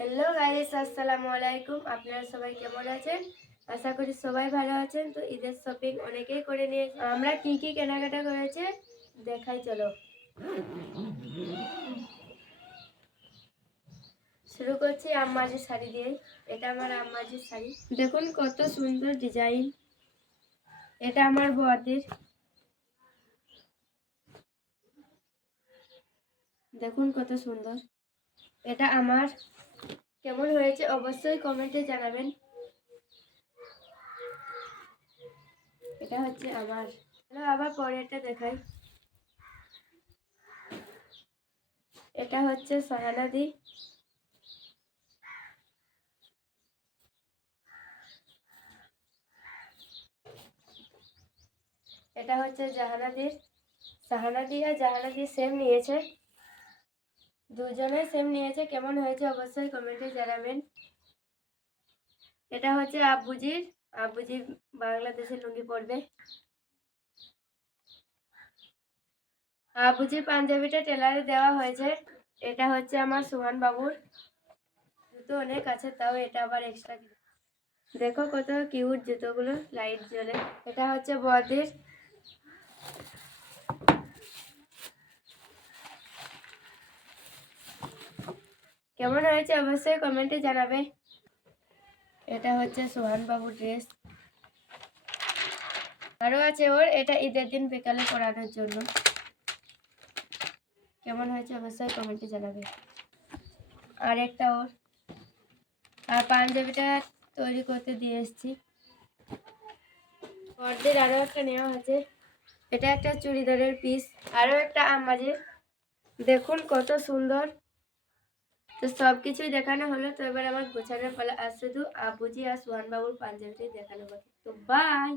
Hello guys, আসসালামু আলাইকুম। আপনারা সবাই কেমন আছেন? আশা করি সবাই ভালো আছেন। তো ঈদের শপিং অনেকেই করে নিয়েছে। আমরা কি কি কেনাকাটা করেছে দেখাই, চলো শুরু করছি আম্মাজির শাড়ি দিয়ে। এটা আমার আম্মাজির শাড়ি, দেখুন কত সুন্দর ডিজাইন। এটা আমার বউদের, দেখুন কত সুন্দর। এটা আমার, কেমন হয়েছে অবশ্যই কমেন্টে জানাবেন। এটা হচ্ছে আমার। আবার পরেরটা দেখাই। এটা হচ্ছে সাহানাদি। এটা হচ্ছে জাহানাদির। সাহানাদি আর জাহানাদি সেম নিয়েছে, দুজনে সেম নিয়েছে। কেমন হয়েছে অবশ্যই কমেন্টে জানাবেন। এটা হচ্ছে আব্বুজির। আব্বুজি বাংলাদেশের লুঙ্গি পরবে। আব্বুজির পাঞ্জাবিটা টেলারে দেওয়া হয়েছে। এটা হচ্ছে আমার সুহান বাবুর। জুতো অনেক আছে, তাও এটা আবার এক্সট্রা। দেখো কত কিউট জুতোগুলো, লাইট জ্বলে। এটা হচ্ছে বদির। কেমন হয়েছে অবশ্যই কমেন্টে জানাবে। এটা হচ্ছে সোহান বাবুর ড্রেস। আরো আছে ওর, এটা ঈদের দিন বিকালে পরানোর জন্য। কেমন হয়েছে অবশ্যই কমেন্টে জানাবে। আর একটা ওর, আর পাঞ্জাবিটা তৈরি করতে দিয়ে এসেছি। ওরদের আরো একটা নেওয়া হয়েছে। এটা একটা চুড়িদারের পিস। আরো একটা আম্মাজের, দেখুন কত সুন্দর। তো সবকিছুই দেখানো হলো। তো এবার আমার গোছানোর পালা। আর শুধু আব্বুজি আর সোহান বাবুর পাঞ্জাবিটাই দেখানো বাকি। তো বাই।